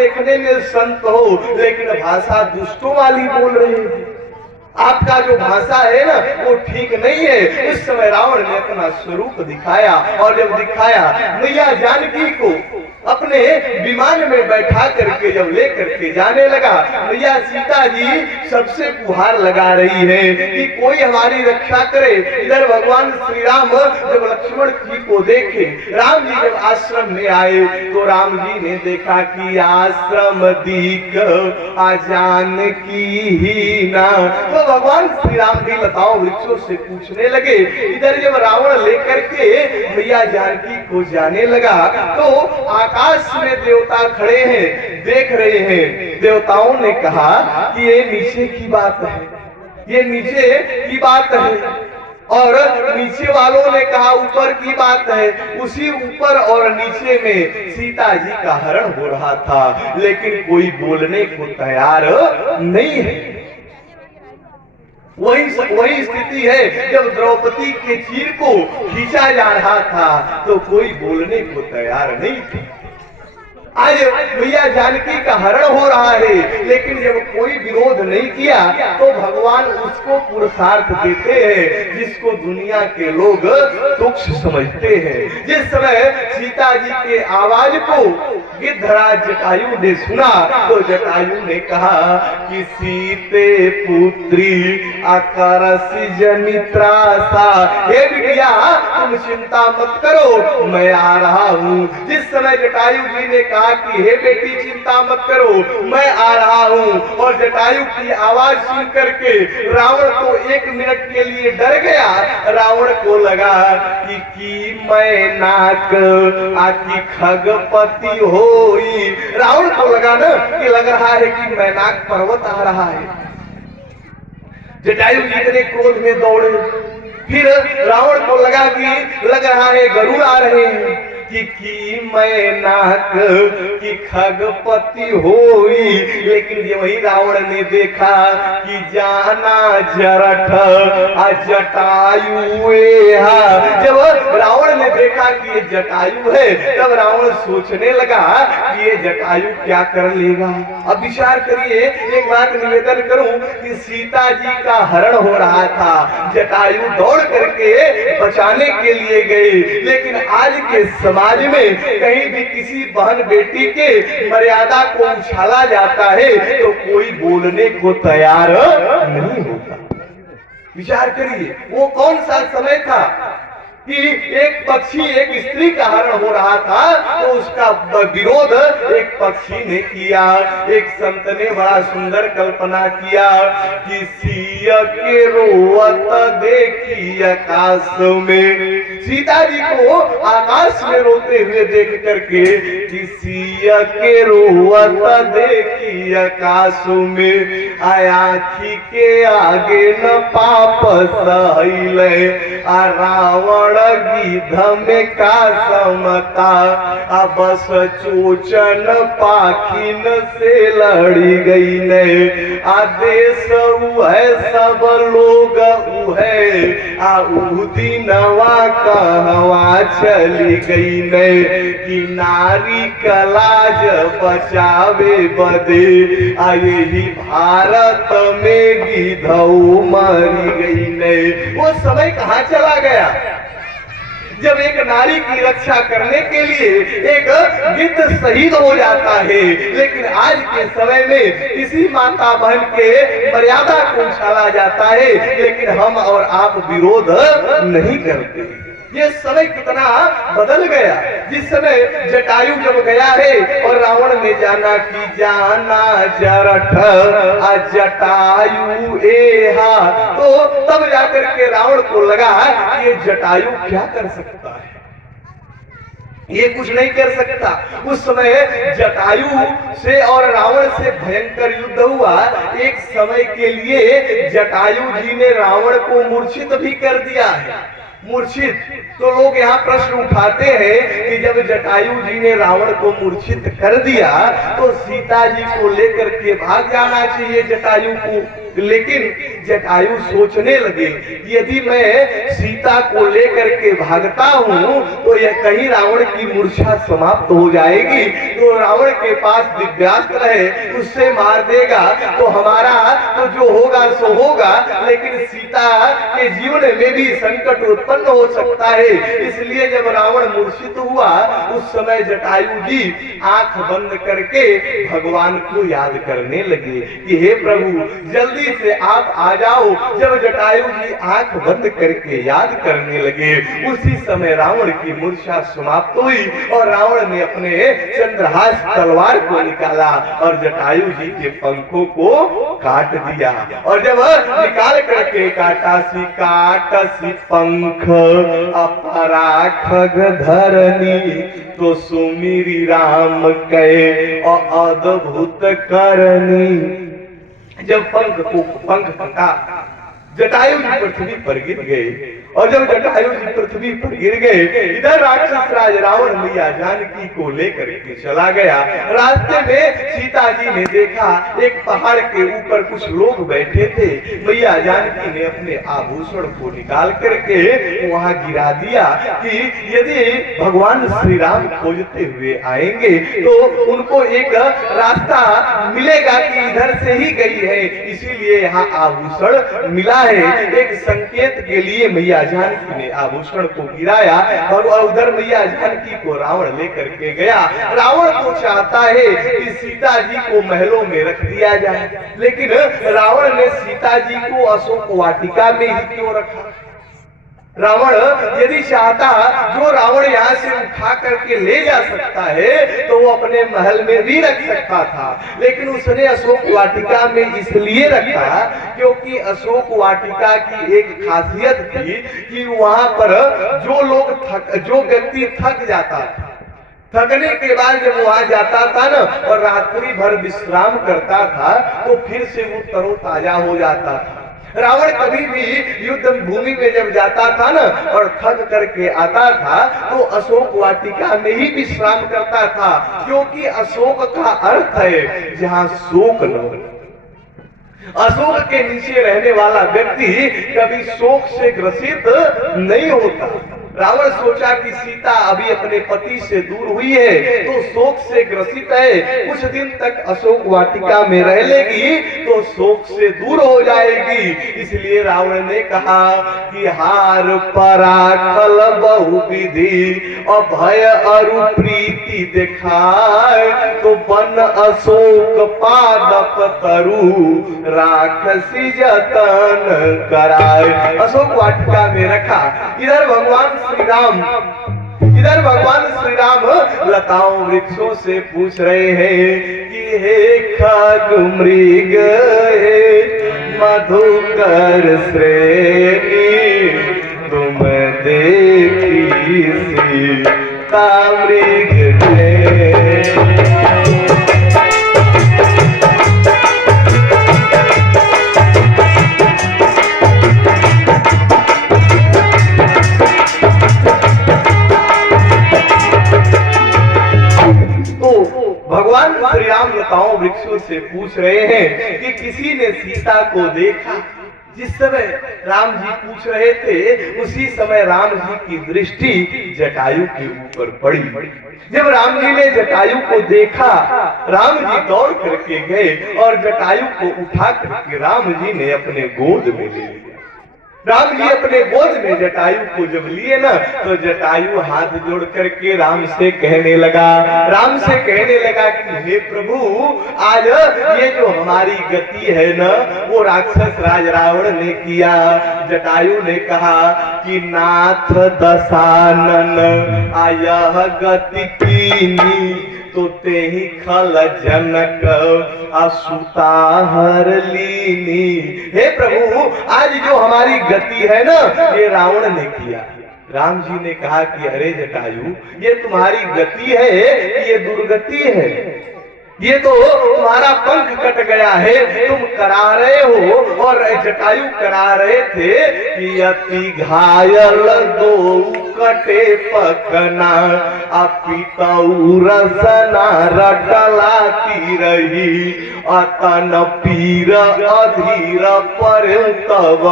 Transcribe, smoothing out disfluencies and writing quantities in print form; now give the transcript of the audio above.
देखने में संत हो, लेकिन भाषा दुष्टों वाली बोल रहे हैं। आपका जो भाषा है ना वो ठीक नहीं है। उस समय रावण ने अपना स्वरूप दिखाया, और जब दिखाया मैया जानकी को अपने विमान में बैठा करके जब लेकर के जाने लगा, मैया सीता जी सबसे गुहार लगा रही है कि कोई हमारी रक्षा करे। इधर भगवान श्री राम जब लक्ष्मण जी को देखे, राम जी जब आश्रम में आए तो राम जी ने देखा कि आश्रम दीक अजान की ही ना। तो भगवान श्री राम भी लताओं वृक्षों से पूछने लगे। इधर जब रावण लेकर के मैया जानकी को जाने लगा तो आकाश में देवता खड़े हैं, देख रहे हैं। देवताओं ने कहा कि ये नीचे की बात है, ये नीचे की बात है। और नीचे वालों ने कहा ऊपर की बात है। उसी ऊपर और नीचे में सीता जी का हरण हो रहा था, लेकिन कोई बोलने को तैयार नहीं है। वही स्थिति है जब द्रौपदी के चीर को खींचा जा रहा था तो कोई बोलने को तैयार नहीं थे। आज मैया जानकी का हरण हो रहा है, लेकिन जब कोई विरोध नहीं किया तो भगवान उसको पुरुषार्थ देते हैं जिसको दुनिया के लोग तुच्छ समझते हैं। जिस समय सीता जी के आवाज को गिद्धराज जटायु ने सुना तो जटायु ने कहा कि सीते पुत्री आकरसी जनित्रासा, हे बिटिया तुम चिंता मत करो, मैं आ रहा हूँ। जिस समय जटायु जी ने कहा कि हे बेटी चिंता मत करो, मैं आ रहा हूँ, और जटायु की आवाज सुन करके रावण को 1 मिनट के लिए डर गया। रावण को लगा कि मैं नाक आकी खगपति होई। रावण को लगा ना कि लग रहा है कि मैनाक पर्वत आ रहा है। जटायु जितने क्रोध में दौड़े, फिर रावण को लगा कि लग रहा है गरुड़ आ रहे हैं कि मैं नाक की खगपति होई। लेकिन ये वही रावण ने देखा कि जाना जरठ जटायु। जब रावण ने देखा कि ये जटायु है तब रावण सोचने लगा कि ये जटायु क्या कर लेगा। अब विचार करिए, एक बात निवेदन करूं कि सीता जी का हरण हो रहा था, जटायु दौड़ करके बचाने के लिए गए, लेकिन आज के समाज में कहीं भी किसी बहन बेटी के मर्यादा को उछाला जाता है तो कोई बोलने को तैयार नहीं होता। विचार करिए वो कौन सा समय था कि एक पक्षी एक स्त्री का हरण हो रहा था तो उसका विरोध एक पक्षी ने किया। एक संत ने बड़ा सुंदर कल्पना किया कि सिया के रोवत देखी आकाश में, सीता जी को आकाश में रोते हुए देख करके कि सिया के रोवत देखी आकाश में, आखी के आगे न पाप सहिले रावण गीध में का समता, बस चोचन पाखिन से लड़ी गई ने। आदेश है सब लोग दिनवा कहवा चली गई ने कि नारी कलाज बचावे बदे यही भारत में गिधऊ मरी गई ने। वो समय कहाँ चला गया जब एक नारी की रक्षा करने के लिए एक गिद्ध शहीद हो जाता है, लेकिन आज के समय में किसी माता बहन के मर्यादा को उछाला जाता है, लेकिन हम और आप विरोध नहीं करते। ये समय कितना बदल गया। जिस समय जटायु जब गया है और रावण ने जाना कि जाना जरठ जटायु एहा, तो तब जाकर के रावण को लगा कि ये जटायु क्या कर सकता है, ये कुछ नहीं कर सकता। उस समय जटायु से और रावण से भयंकर युद्ध हुआ। एक समय के लिए जटायु जी ने रावण को मूर्छित भी कर दिया है। मूर्छित तो लोग यहाँ प्रश्न उठाते हैं कि जब जटायु जी ने रावण को मूर्छित कर दिया तो सीता जी को लेकर के भाग जाना चाहिए जटायु को। लेकिन जटायु सोचने लगे यदि मैं सीता को लेकर के भागता हूँ तो यह कहीं रावण की मूर्छा समाप्त हो जाएगी, तो रावण के पास दिव्यास्त्र है, उससे मार देगा तो हमारा तो जो होगा सो होगा, लेकिन सीता के जीवन में भी संकट उत्पन्न हो सकता है। इसलिए जब रावण मूर्छित हुआ उस समय जटायु जी आंख बंद करके भगवान को याद करने लगे कि हे प्रभु जल्दी से आप आ जाओ। जब जटायु जी आंख बंद करके याद करने लगे उसी समय रावण की मूर्छा समाप्त हुई और रावण ने अपने चंद्रहास तलवार को निकाला और जटायु जी के पंखों को काट दिया। और जब निकाल करके काटासी काटसी पंख अपरा खग धरनी तो सुमिरी राम कहे और अद्भुत करनी। जब पंख कटा जटायु जी पृथ्वी पर गिर गए और जब जटायु जी पृथ्वी पर गिर गए इधर राक्षस राज रावण मैया जानकी को लेकर के चला गया। रास्ते में सीता जी ने देखा एक पहाड़ के ऊपर कुछ लोग बैठे थे। मैया जानकी ने अपने आभूषण को निकाल करके वहां गिरा दिया कि यदि भगवान श्री राम खोजते हुए आएंगे तो उनको एक रास्ता मिलेगा कि इधर से ही गई है, इसीलिए यहाँ आभूषण मिला है। एक संकेत के लिए मैया जानकी ने आभूषण को गिराया और उधर मैया जानकी को रावण लेकर के गया। रावण तो चाहता है कि सीता जी को महलों में रख दिया जाए, लेकिन रावण ने सीता जी को अशोक वाटिका में ही क्यों रखा? रावण यदि चाहता जो रावण यहाँ से उठा करके ले जा सकता है तो वो अपने महल में भी रख सकता था, लेकिन उसने अशोक वाटिका में इसलिए रखा क्योंकि अशोक वाटिका की एक खासियत थी कि वहां पर जो व्यक्ति थक जाता था, थकने के बाद जब वहां जाता था ना और रात्रि भर विश्राम करता था तो फिर से वो तरोताजा हो जाता था। रावण कभी भी युद्ध भूमि में जब जाता था ना और थक करके आता था तो अशोक वाटिका में ही विश्राम करता था, क्योंकि अशोक का अर्थ है जहाँ शोक न हो। अशोक के नीचे रहने वाला व्यक्ति कभी शोक से ग्रसित नहीं होता। रावण सोचा कि सीता अभी अपने पति से दूर हुई है तो शोक से ग्रसित है, कुछ दिन तक अशोक वाटिका में रह लेगी तो शोक से दूर हो जाएगी। इसलिए रावण ने कहा कि हार पराखल बहुविधि और भय अरु प्रीति दिखाए तो बन अशोक पादप तरु राक्षसी जतन कराए। अशोक वाटिका में रखा। इधर भगवान श्री राम लताओं वृक्षों से पूछ रहे हैं कि हे खग मृग हे मधुकर श्रेणी तुम देखी सीता मृग भगवान श्री राम लताओं वृक्षों से पूछ रहे हैं कि किसी ने सीता को देखा? जिस समय राम जी पूछ रहे थे उसी समय राम जी की दृष्टि जटायु के ऊपर पड़ी। जब राम जी ने जटायु को देखा राम जी दौड़ करके गए और जटायु को उठा करके राम जी ने अपने गोद में ले लिया। राम जी अपने गोद में जटायु को जब लिए ना तो जटायु हाथ जोड़ करके राम से कहने लगा कि हे प्रभु आज ये जो हमारी गति है ना वो राक्षस राज रावण ने किया। जटायु ने कहा कि नाथ दशानन आयह गति कीनी तो ते ही खल जनक असुता हर लीनी। हे प्रभु आज जो हमारी गति है ना ये रावण ने किया। राम जी ने कहा कि अरे जटायु ये तुम्हारी गति है ये दुर्गति है, ये तो तुम्हारा पंख कट गया है, तुम करा रहे हो। और जटायु करा रहे थे कि अति घायल दो कटे पखना आ पितऊ रसना रटलाती रही अतन पीर अधीर पर तब